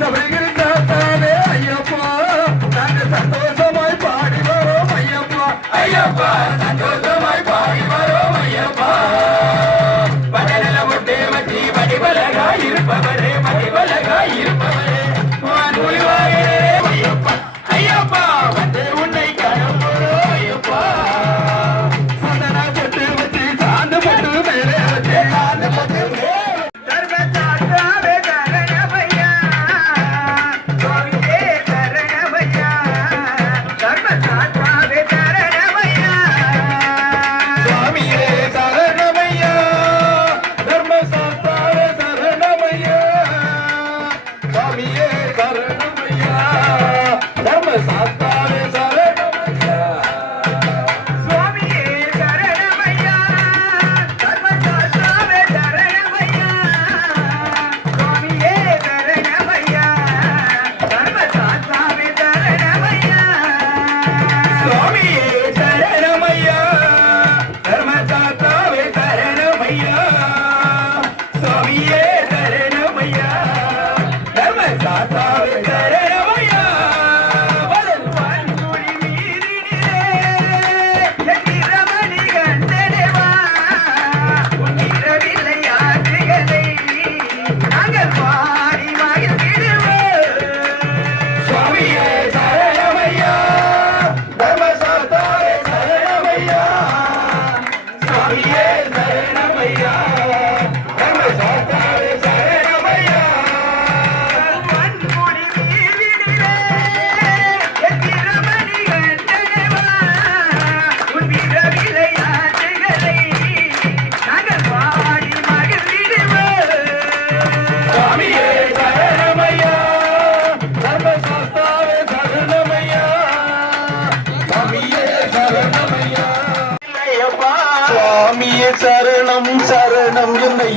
Sabri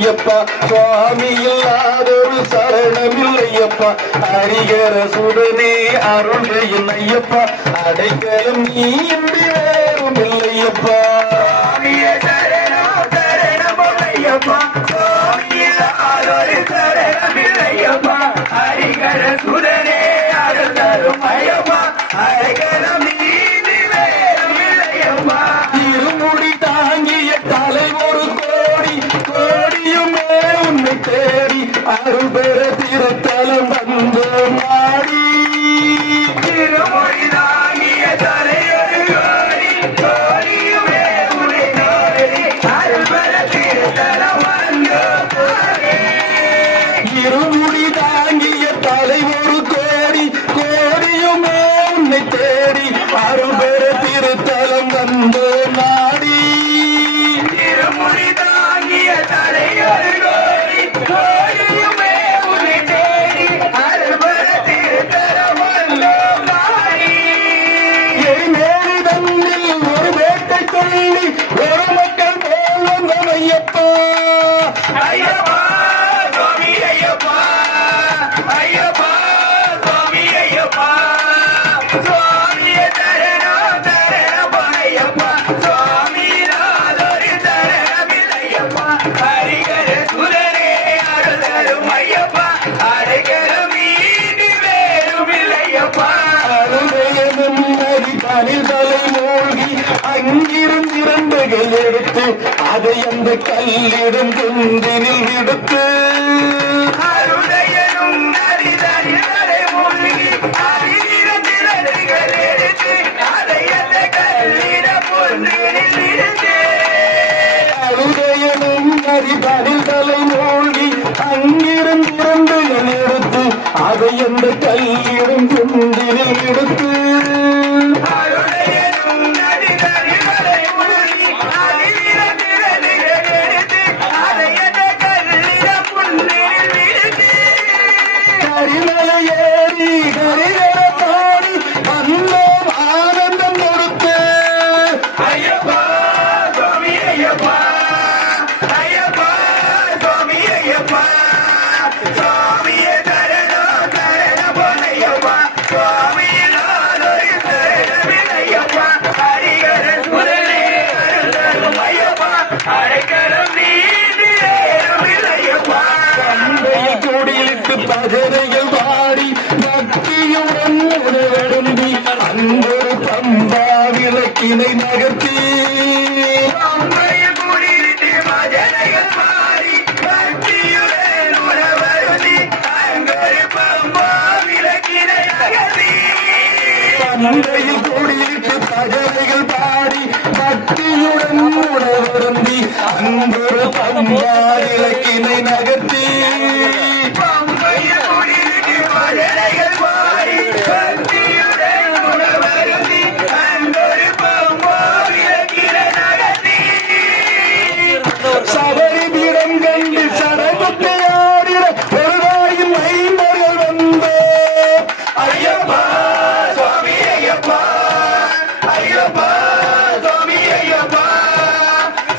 இல்லையப்பா சுவாமி இல்லாதொரு சரணமில்லையப்பா ஹரிகர சுடனே அருள்கையில் ஐயப்பா அடைக்கலம் நீ இன்றி வேறும் இல்லையப்பா ஐயப்பா சுவாமி இல்லாதொரு சரணமில்லையப்பா ஹரிகர சுடனே அருள் தரும் ஐயப்பா அடைக்கலம் நீ இன்றி வேறும் இல்லையப்பா இருமுடி தாங்கிய தலை ஒரு கோடி கோடியுமே உன்னை தேடி அருள் பெற திருத்தலம் வந்து மாடி திருமொழி தாங்கிய தலை ஒரு கோடி கோடியுமே உன்னை தேடி அருள் பெற திருத்தலம் வந்து மாடி இருமுடி தாங்கிய தலை ஒரு கோடி கோடியுமே உன்னை தேடி அருள் பெற திருத்தலம் வந்து நாடி திருமொழி தாங்கிய தலை ஒரு கோடி கோடியுமே உன்னை தேடி அருள் பெற திருத்தலம் வந்து மாடி எரிமேலி தன்னில் ஒரு வேட்டை சொல்லி ஒரு மக்கள் போல் வந்த ஐயப்பா ஐயப்பா சுவாமி ஐயப்பா ஐயப்பா சுவாமி ஐயப்பா சுவாமியே சரணம் சரணம் ஐயப்பா சுவாமி நாதொரு சரணமில்லையப்பா ஹரிகர சுரரே அருள் தரும் ஐயப்பா அடைக்கலம் நீதி வேறும் இல்லையப்பா அருமையனும் நதிகளில் தலை மூழ்கி அங்கிருந்து இரண்டுகள் எடுத்து அதை அந்த கல்லிடம் குந்தினில் விடுத்து அருளையனும் நரிதனில் தலை மூழ்கி அறிந்திரங்கள் எடுத்து அதை அந்த கல்லிட பொன்னில் விடுத்து அருமையனும் நதிகளில் தலை மூழ்கி அங்கிருந்து இரண்டுகள் எடுத்து அதை அந்த கல்லிடம் குந்தினில் விடுத்து அருளையனும் நரிதனில் தலை மூழ்கி அறிந்திரங்கள் எடுத்து அதை அந்த கல்லிட பொன்னில் விடுத்து கரிமலை ஏறி கரிகர பாடி வந்தோம் ஆனந்தம் கொடுத்து ஐயப்பா சுவாமி ஐயப்பா ஐயப்பா சுவாமி ஐயப்பா சுவாமியே சரணம் சரணம் ஐயப்பா சுவாமி நாதொரு சரணமில்லையப்பா ஹரிகர சுரனே அருள் தரும் ஐயப்பா அடைக்கலம் நீதி வேறும் இல்லையப்பா பண்டையை கூடியிட்டு பஜனைகள் பாடி பக்தியுடன் உணவருந்தி அன்பொரு பம்பா விளக்கினை நகர்த்தி அம்மையில் கூடியிருத்தி மஜனைகள் மாறி பக்தியுடன் உணவருந்தி அங்கொரு பம்பா விளக்கினை நகர்த்தி பண்டையில் கூடியிட்டு பஜனைகள் பாடி பக்தியுடன் உணவருந்தி அன்பொரு பம்பா விளக்கினை நகர்த்தி அம்மையில் கூடியிருத்தி மஜனைகள் மாறி பக்தியுடன் உணவருந்தி அங்கொரு பம்பா விளக்கினை நகர்த்தி சபரி பீடம் கண்டு சடகுத்தை ஆடிட பெருவாயும் ஐம்பர்கள் வந்தோ ஐயப்பா சுவாமி ஐயப்பா ஐயப்பா சுவாமி ஐயப்பா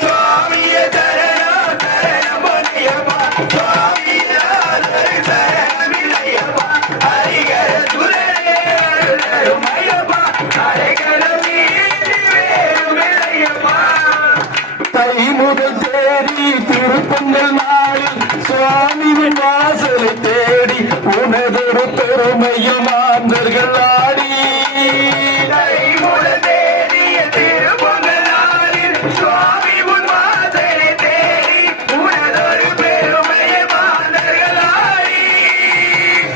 சுவாமியே சரணம் சரணம் ஐயப்பா சுவாமி நாதொரு சரணமில்லையப்பா ஹரிகர சுரனே அருள் தரும் ஐயப்பா அடைக்கலம் நீதி வேறும் இல்லையப்பா தை முதல் தேடி திருப்பங்கள் நாளில் சுவாமியின் வாசலை தேடி உனதொரு பெருமையில் மாந்தர்கள் ஆடி தைமுடன் தேடிய திருப்பொங்கல் நாளில் சுவாமி உன் வாசலை தேடி உனதொரு பெருமையை மாந்தர்களாடி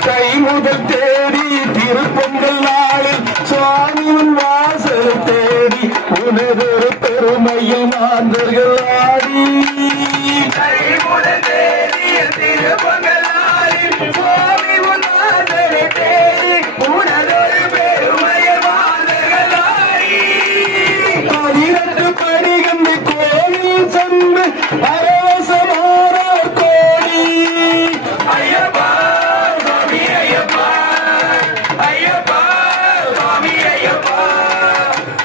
தை முதல் தேடி திருப்பங்கள் நாளில் சுவாமியின் வாசலை தேடி உனதொரு பெருமையில் மாந்தர்கள் ஆடி தைமுடன் தேடிய திருப்பொங்கல் நாளில் சுவாமி உன் வாசலை தேடி உனதொரு பெருமையை மாந்தர்களாடி பதினெட்டு படிகம்பி கோவில் சென்று பரவசமானார் கோடி ஐயப்பா சுவாமி ஐயப்பா ஐயப்பா சுவாமி ஐயப்பா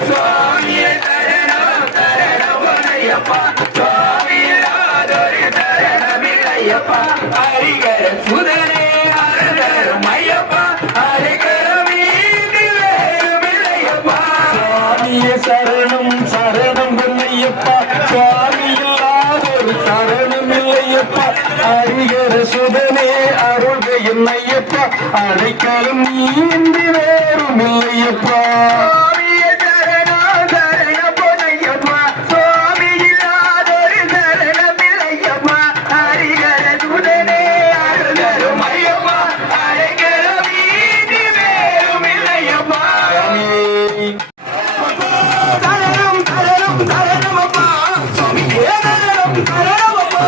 சுவாமியே சரணம் சரணம் ஐயப்பா அரிகர சுதனே அருள்கையின் ஐயப்பா அடைக்கலும் நீ இன்றி வேறும் இல்லையப்பா சுவாமியே சரணம் சரணம் பொன்னையப்பா சுவாமி இல்லாதொரு சரணமில்லையப்பா ஹரிகர சுதனே அருள்தரும் ஐயப்பா அடைக்கலம் நீதி வேறும் இல்லையப்பா சரணம் சரணம் சரணமப்பா சுவாமியே சரணம் சரணமப்பா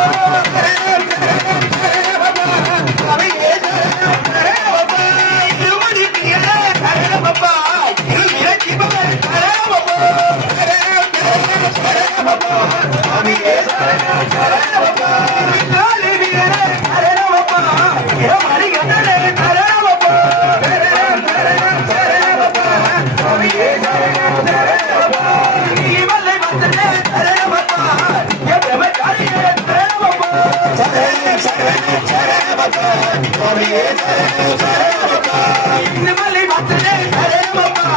சரணம் சரணம் சரணமப்பா சுவாமியே சரணம் சரணமப்பா திருமணிப்பிரிய சரணமப்பா திருவிரட்சிபவ சரணமப்பா சரணம் சரணம் சரணமப்பா சுவாமியே சரணம் சரணமப்பா நாலு வீர சரணமப்பா மணிகண்டனே சரணமப்பா சரணம் சரணம் சரணமப்பா சுவாமியே சரணம் சரணமப்பா இவல்லை வந்தனே சரணமப்பா பிரம்மச்சாரியே சரணமப்பா சரணம் சரணம் சரணமப்பா சுவாமியே சரணம் சரணமப்பா இவல்லை வந்தனே சரணமப்பா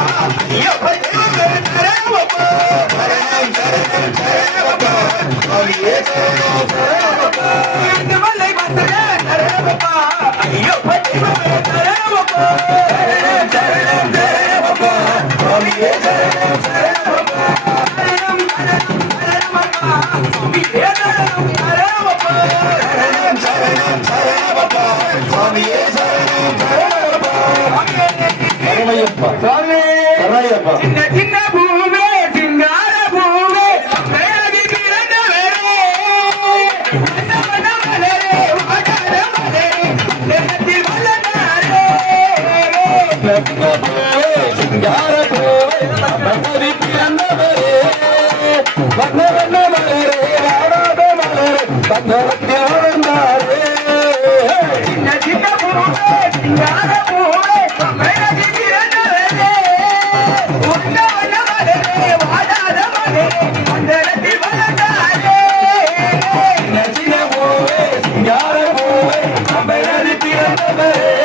ஐயப்ப தெய்வமே சரணமப்பா சரணம் சரணம் சரணமப்பா சுவாமியே சரணம் சரணமப்பா இவல்லை வந்தனே சரணமப்பா ஐயப்ப தெய்வமே சரணமப்பா சரணம் சரணம் சரணமப்பா சுவாமியே சரணம் சரணமப்பா சரணம் சரணம் சரணமப்பா சுவாமியே சரணம் சரணமப்பா சரணம் சரணம் சரணமப்பா சுவாமியே சரணம் சரணமப்பா அருமையப்பா சுவாமி சரணையப்பா சின்ன சின்ன பூவே சிங்கார பூவே மேலதி பிறந்தவரே வண்ண வண்ண மலரே வாடாத மலரே நெஞ்சத்தில் வளர்ந்தாரே சிங்கார கோவை பகவதி பிறந்தவரே வண்ண வண்ண மலரே வாடாத மலரே பகவத்தில் வளர்ந்தாரே சின்ன சின்ன பூவே சிங்கார பூவே மேலதி பிறந்தவரே வண்ண வண்ண மலரே வாடாத மலரே நெஞ்சத்தில் வளர்ந்தாரே நச்சின பூவே சிங்கார பூவே பகவதி பிறந்தவரே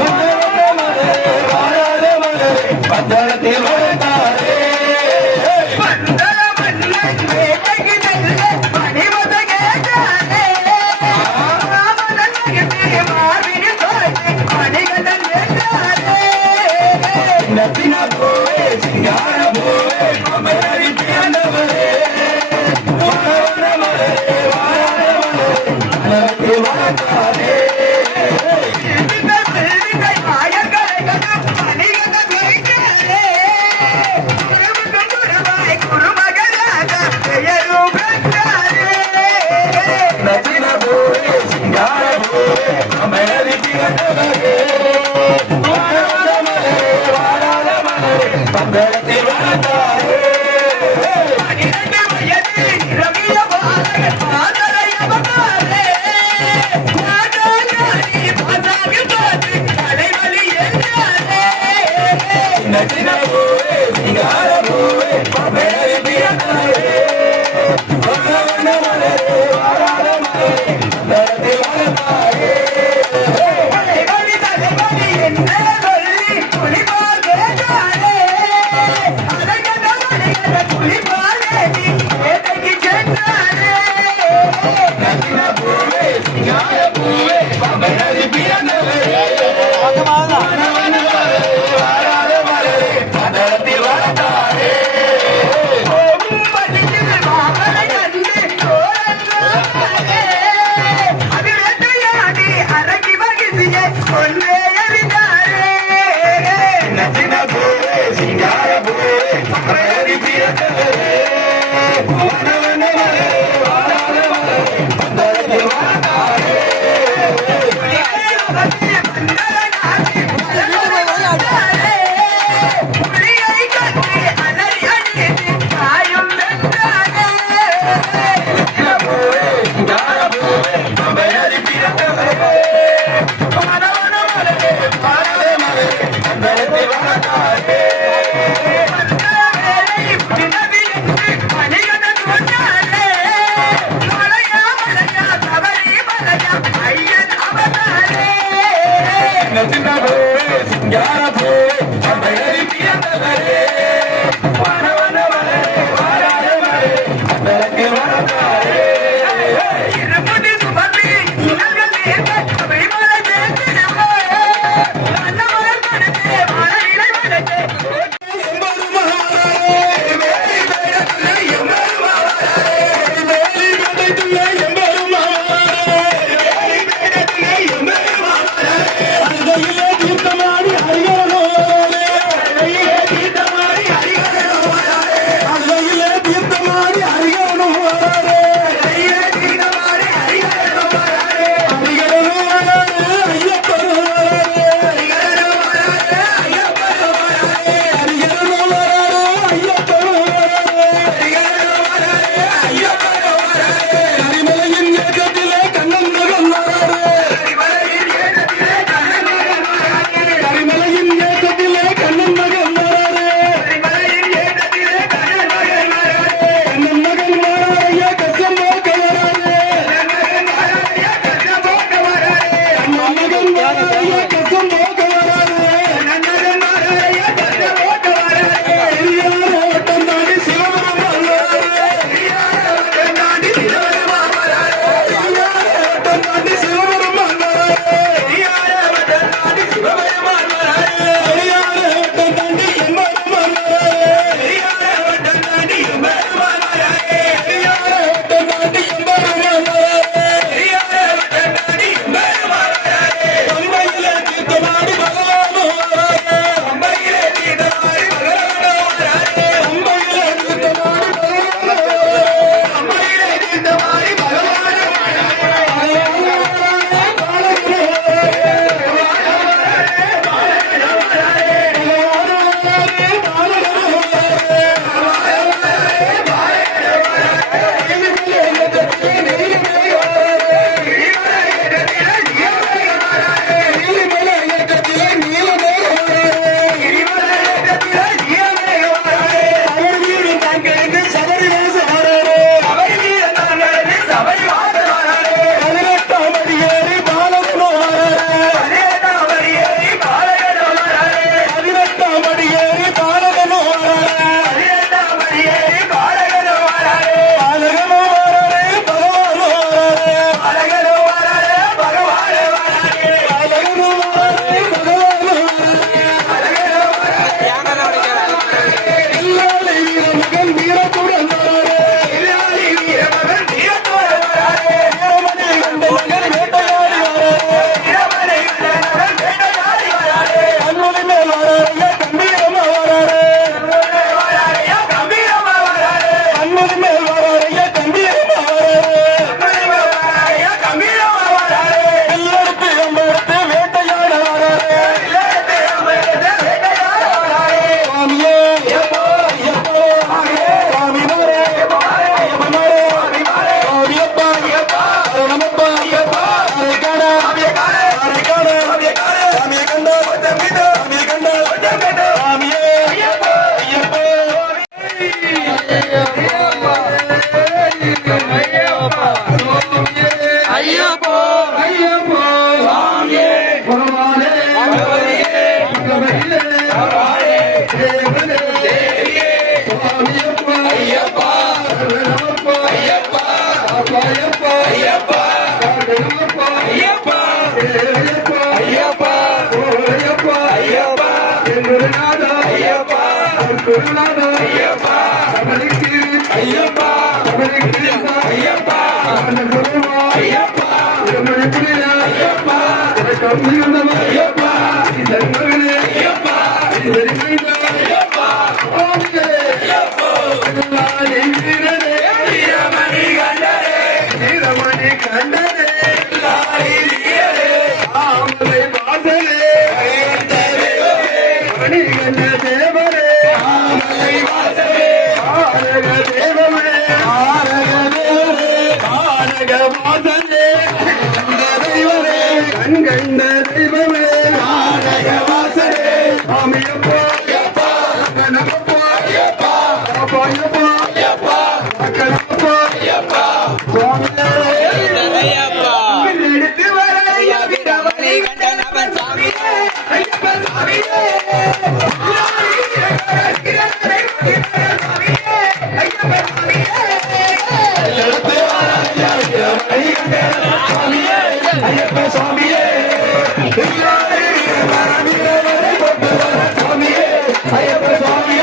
வண்ண வண்ண மலரே வாடாத மலரே பகவத்தில் வளர்ந்தாரே மண்டல மன்னன் வேட்டைக்கு செல்ல மணிவத கேட்டானே ராமனன் மகனே மார்பினி சோய்த்து மணிகண்டன் கேட்டானே நச்சின பூவே சிங்கார பூவே பகவதி பிறந்தவரே வண்ண வண்ண மலரே வாடாத மலரே பகவத்தில் வளர்ந்தாரே இந்த செல்வித்தை மாயங்களை கண்டு மணிகண்டன் கேட்டானே குருவுக்கும் குருவாய் குருமகனாக பெயரும் பெற்றானே நச்சின பூவே சிங்கார பூவே பகவதி பிறந்தவரே வண்ண வண்ண மலரே வாடாத மலரே பகவத்தில் வளர்ந்தாரே 12 வயதில் ரவிய பாலகன் பாதரை அமர்ந்தாரே. பாதாளி பாதாகி பார்த்து தலைவலி என்றாரே. நச்சின பூவே சிங்கார பூவே பகவதி பிறந்தவரே வண்ண வண்ண மலரே வாடாத மலரே பகவத்தில் வளர்ந்தாரே தலைவலி தலைவலி என்றே சொல்லி குளிப்பால் கேட்டாரே. அதை கண்ட மனிதன குளிப்பாலேறி வேட்டைக்கு சென்றாரே. நச்சின பூவே சிங்கார பூவே பகவதி பிறந்தவரே வண்ண வண்ண மலரே வாடாத மலரே பகவத்தில் வளர்ந்தாரே போகும் வழியில் மாமலை கண்டு சோழன்றாரே. அது வேட்டையாடி அரங்கி மகிழ்ச்சியை கொண்டே எறிந்தாரே. நச்சின பூவே சிங்கார பூவே பகவதி பிறந்தவரே வண்ண வண்ண மலரே வாடாத மலரே பகவத்தில் வளர்ந்தாரே புலியை கண்டு அலறி அழித்து தாயும் வென்றாரே. நச்சின பூவே சிங்கார பூவே பகவதி பிறந்தவரே வண்ண வண்ண மலரே வாடாத மலரே பகவத்தில் வளர்ந்தாரே நச்சின பூவே சிங்கார பூவே பகவதி பிறந்தவரே வண்ண வண்ண மலரே வாடாத மலரே பகவத்தில் வளர்ந்தாரே இருமுடி சுமந்து குருநாதா ஐயப்பா அவனுக்கு ஐயப்பா அவனுக்கு ஐயப்பா அவன குருவா ஐயப்பா அவனுக்கு ஐயப்பா கம்மி வந்தவ ஐயப்பா இதன்மகனே ஐயப்பா இதரிமைந்த ஐயப்பா ஓகே ஐயப்பா லாலி வீரனே வீரமணி கண்டரே வீரமணி கண்டரே லாலி வீரனே ஆமலை வாசலே மணி கண்ட தேவரே ஆமலை வாசலே ஆரக தேவரே ஆரக தேவரே ஆரக வாசலே தெய்வரே கண்கண்ட தெய்வமே ஆரக வாசலே ஆமியப்பா யப்பா கனப்பா யப்பா அப்பா யப்பா யப்பா கனப்பா யப்பா சுவாமியே ஐயப்பா எடுத்து வர வீரமணி கண்டனவன் சாமியே ஐயப்பா சாமியே ஐயப்ப சுவாமியே ஐயப்ப சுவாமியே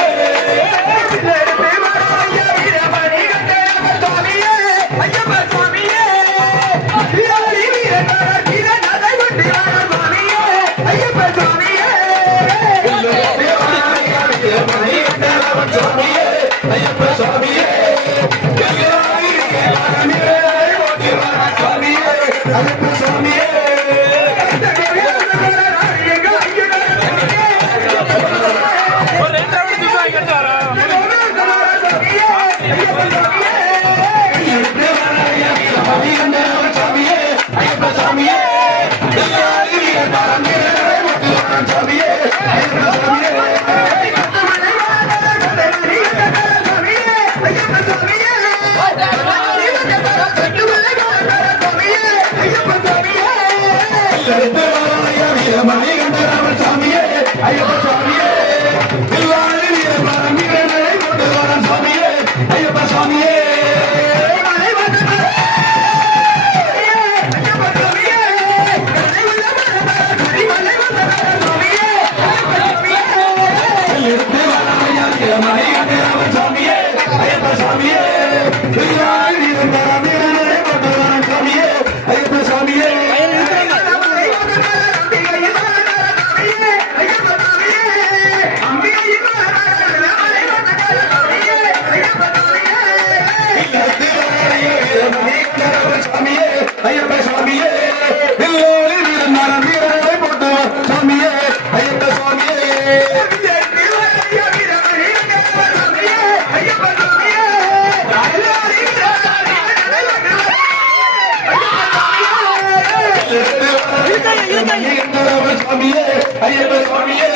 ஐயப்ப சுவாமியே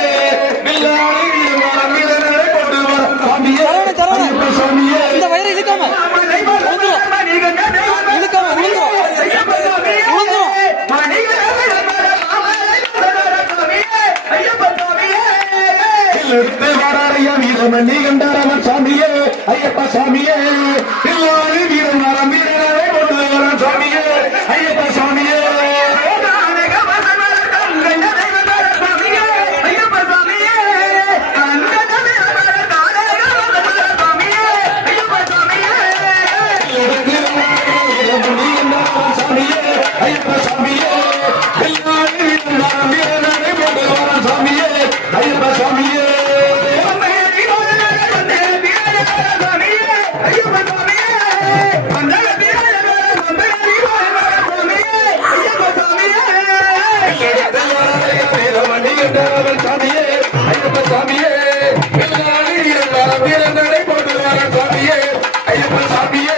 ஐயப்ப சுவாமியே இந்த வயிறு இழுக்காம வீரமணி கண்டரவன் சாமியே ஐயப்ப சாமியே வீரன் வரம் வீரனே கொண்டு வர சாமியே ஐயப்ப சாமியே ஐயப்ப சாமியே ஐயப்ப சாமியே ஐயப்ப சாமியே வீரனை கொண்டு வர சாமியே ஐயப்ப சாமியே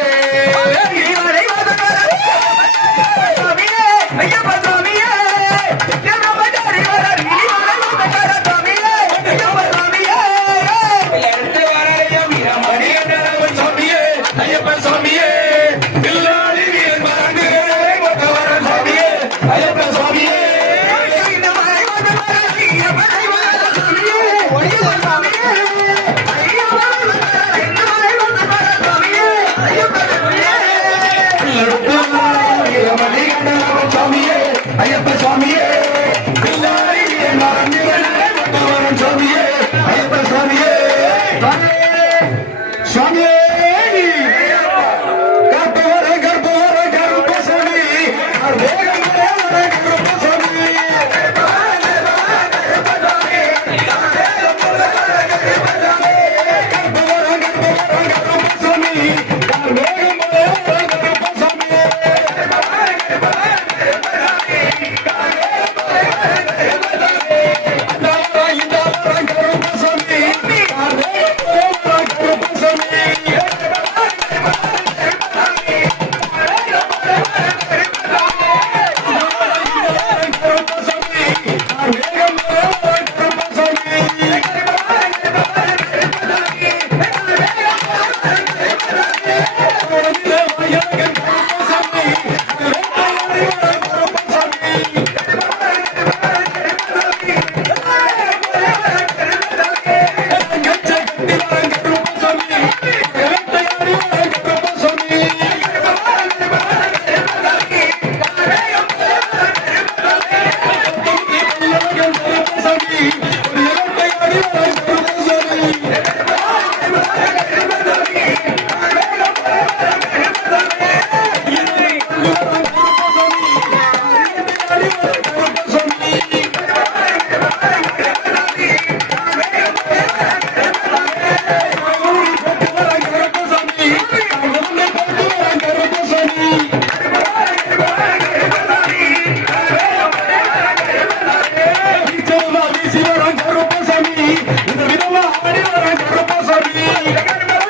ஐயப்ப சாமியே ஐயப்ப சாமியே தினமும் ஆடி வர கருப்பசாமி கருப்பசாமி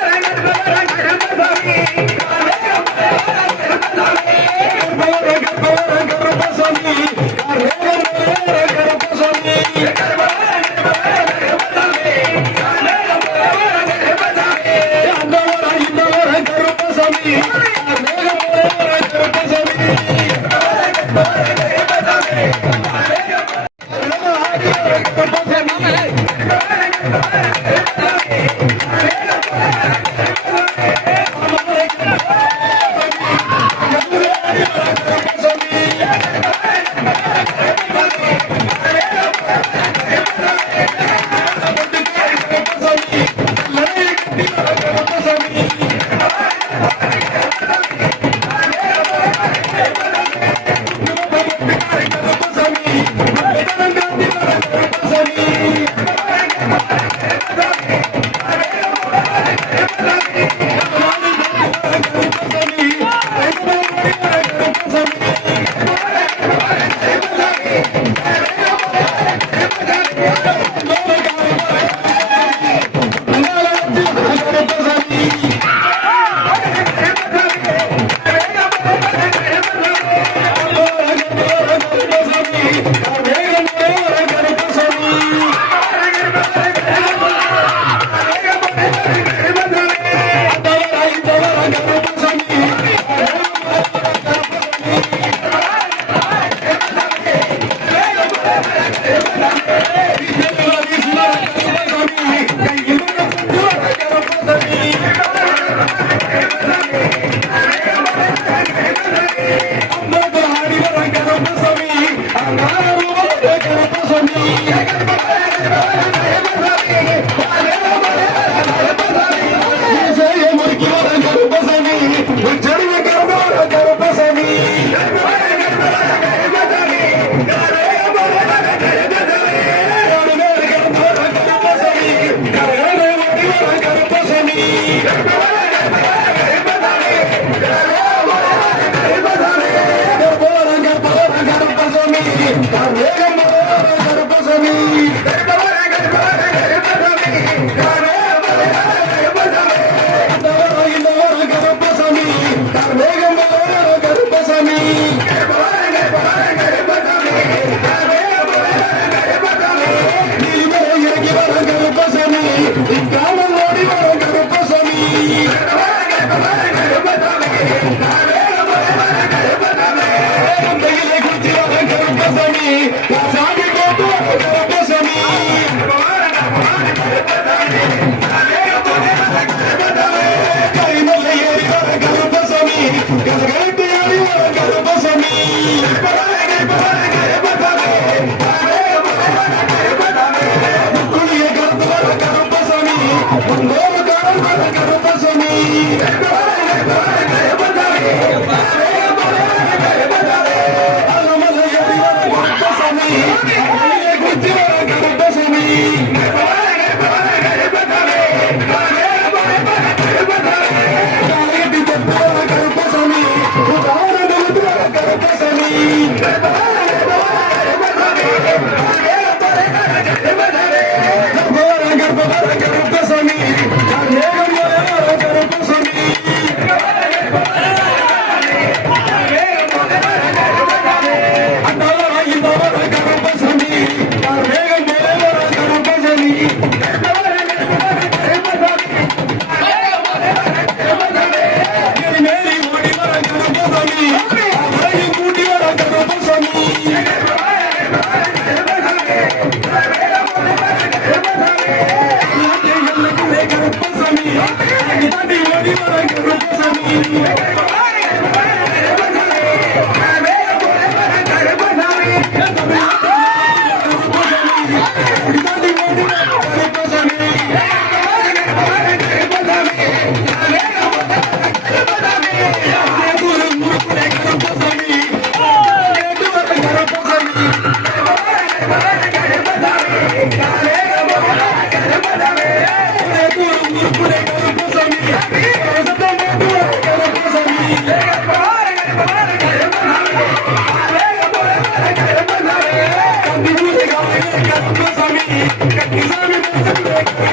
Kami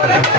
பொன்னையப்பா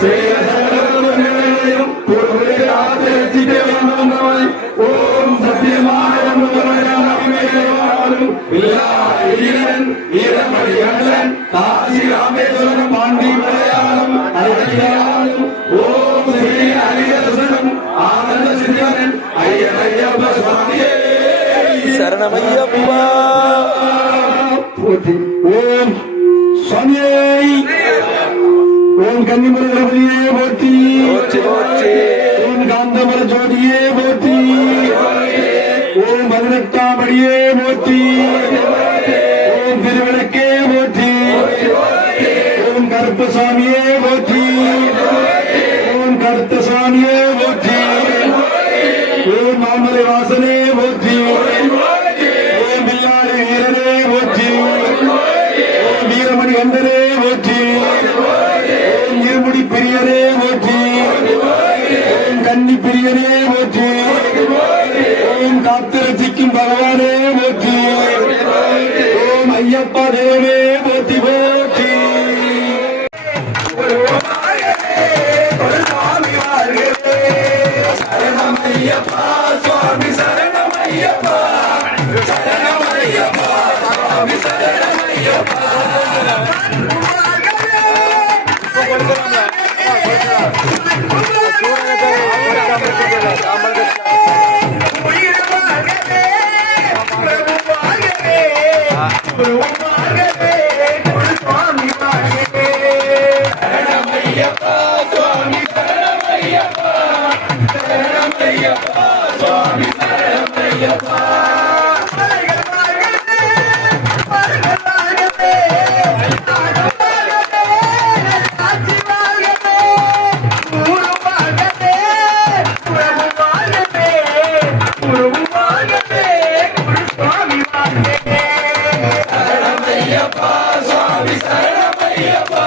செய்ய சகலத்தையும் பொருளை ஆதரித்திட வந்தவன் ஓம் சத்தியமான ஈரமணி கண்ணன் காசி ராமேஸ்வரம் பாண்டி மலையாளம் அழகியாலும் ஓம் ஸ்ரீ ஹரிதர்சனம் ஆனந்த சிந்தனன் ஐயப்ப சுவாமியே சரணமையப்பா. போற்றி. ஓம் சுவாமியே ஓம் கன்னிமர கணபதியே போற்றி. ஓம் காந்தமர ஜோதியே போற்றி. ஓம் 18ஆம் அடியே போற்றி. ஓம் திருவிளக்கே போற்றி. ஓம் கருப்பசாமியே போற்றி. ஓம் கருத்தசாமியே போற்றி. ஓம் மாமலை வாசனே போற்றி. ஓம் பில்லாடி வீரனே போற்றி. ஓம் வீரமணி கண்டனே போற்றி. ஓம் இருமுடி பிரியனே போற்றி. ஓம் கன்னி பிரியனே போற்றி. ஓம் காத்து ரசிக்கும் பகவானே போற்றி. ஓம் ஐயப்பா தேவனே போற்றி போற்றி. சுவாமி வாழ்கவே சரணமையப்பா சுவாமி சரணமையப்பா சரணமையப்பா சுவாமி சரணமையப்பா உயிர் வாழ்கவே பிரபு வாழ்கவே குரு வாழ்கவே குரு சுவாமி வாழ்கவே சரணமையப்பா சுவாமி சரணமையப்பா சரணமையப்பா சுவாமி சரணமையப்பா வாழ்க வாழ்கவே வாழ்க வாழ்கவே ஆட்சி வாழ்கவே குரு வாழ்கவே பிரபு வாழ்கவே குரு வாழ்கவே குரு சுவாமி வாழ்கவே சரணமையப்பா சுவாமி சரணமையப்பா